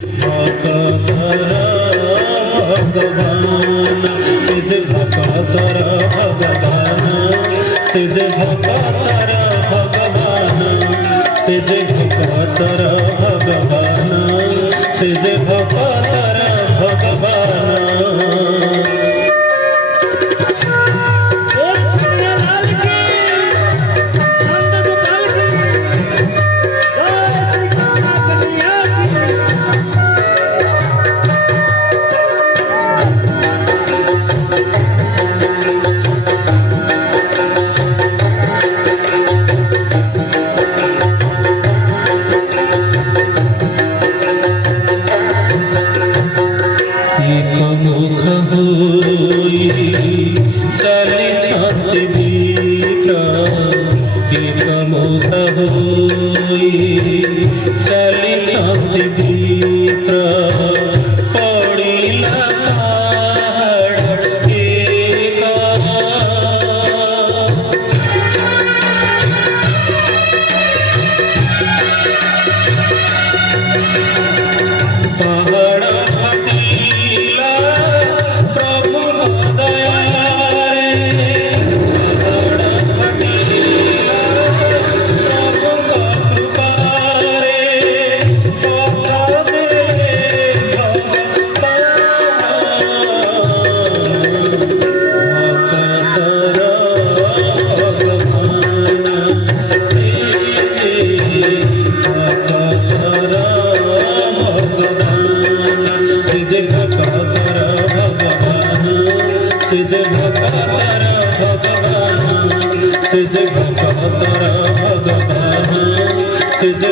ভকতর ভগবান সে যে ভকতর ভগবান সে যে ভকতর ভগবান সে যে ভকতর ভগবান সে যে ভকতর ভগবান मुख होई चली छाती भीतर एक मुख होई चली छाती भीतर पड़िला पहाड़ एक पहाड़ सिज भगतर भगवान सिज भगतर भगवान सिज